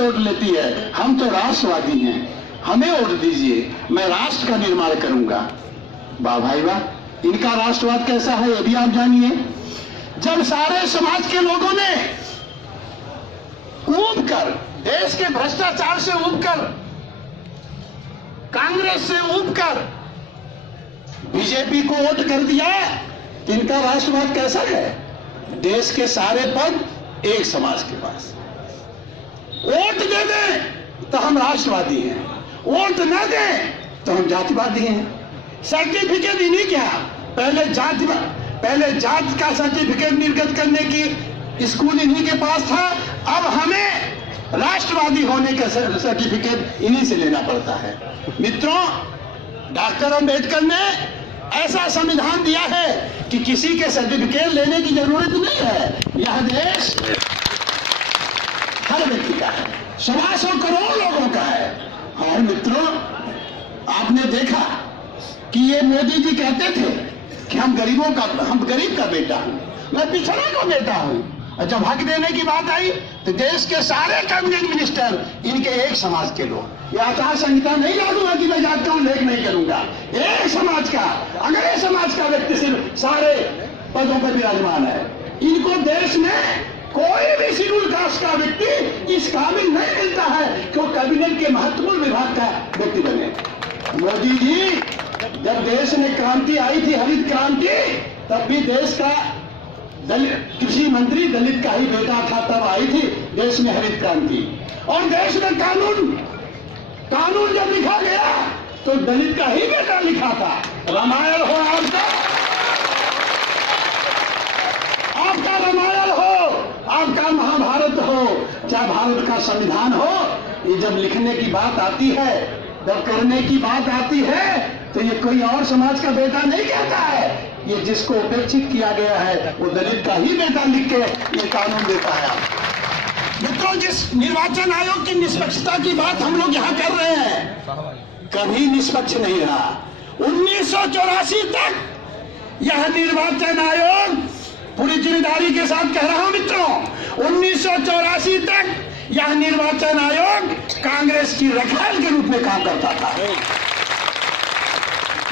Vote लेती है, हम तो राष्ट्रवादी हैं, हमें वोट दीजिए, मैं राष्ट्र का निर्माण करूंगा। वाह भाई वाह, इनका राष्ट्रवाद कैसा है ये भी आप जानिए। जब सारे समाज के लोगों ने ऊब कर, देश के भ्रष्टाचार से ऊब कर, कांग्रेस से ऊब कर बीजेपी को वोट कर दिया, तो इनका राष्ट्रवाद कैसा है? देश के सारे पद एक समाज के पास, वोट दे दें तो हम राष्ट्रवादी हैं, वोट न दें तो हम जातिवादी हैं। सर्टिफिकेट इन्हीं क्या, पहले जात का सर्टिफिकेट निर्गत करने की स्कूल इन्हीं के पास था, अब हमें राष्ट्रवादी होने का सर्टिफिकेट इन्हीं से लेना पड़ता है। मित्रों, डॉक्टर अंबेडकर ने ऐसा संविधान दिया है कि किसी के सर्टिफिकेट लेने की जरूरत नहीं है। यह देश हर व्यक्ति का है, 125 करोड़ लोगों का है। और मित्रों, आपने देखा कि ये मोदी जी कहते थे कि हम गरीब का बेटा हूं, मैं पिछड़े का बेटा हूं, और जब हक देने की बात आई तो देश के सारे कैबिनेट मिनिस्टर इनके एक समाज के लोग। यह आचार संहिता नहीं लादूंगा कि मैं जाता हूं, लेख नहीं करूंगा, एक समाज का, अगर एक समाज का व्यक्ति सिर्फ सारे पदों पर विराजमान है। इनको देश में कोई भी शेड्यूल कास्ट का व्यक्ति इस काबिल नहीं मिलता है कि वो कैबिनेट के महत्वपूर्ण विभाग का व्यक्ति बने। मोदी जी, जब देश में क्रांति आई थी, हरित क्रांति, तब भी देश का कृषि मंत्री दलित का ही बेटा था, तब आई थी देश में हरित क्रांति। और देश में कानून जब लिखा गया तो दलित का ही बेटा लिखा था। रामायण हो आपका रामायण हो, आपका महाभारत हो, चाहे भारत का संविधान हो, ये जब लिखने की बात आती है, जब करने की बात आती है, तो ये कोई और समाज का बेटा नहीं कहता है। ये जिसको उपेक्षित किया गया है वो दलित का ही बेटा लिख के ये कानून देता है। मित्रों, जिस निर्वाचन आयोग की निष्पक्षता की बात हम लोग यहाँ कर रहे हैं, कभी निष्पक्ष नहीं रहा। 1984 तक यह निर्वाचन आयोग, पूरी जिम्मेदारी के साथ कह रहा हूं मित्रों, 1984 तक यह निर्वाचन आयोग कांग्रेस की रखाल के रूप में काम करता था।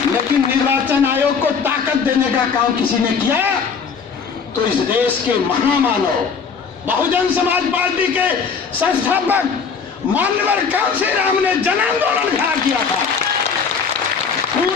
लेकिन निर्वाचन आयोग को ताकत देने का काम किसी ने किया तो इस देश के महामानव, बहुजन समाज पार्टी के संस्थापक मान्यवर कांशीराम ने जन आंदोलन खड़ा किया था।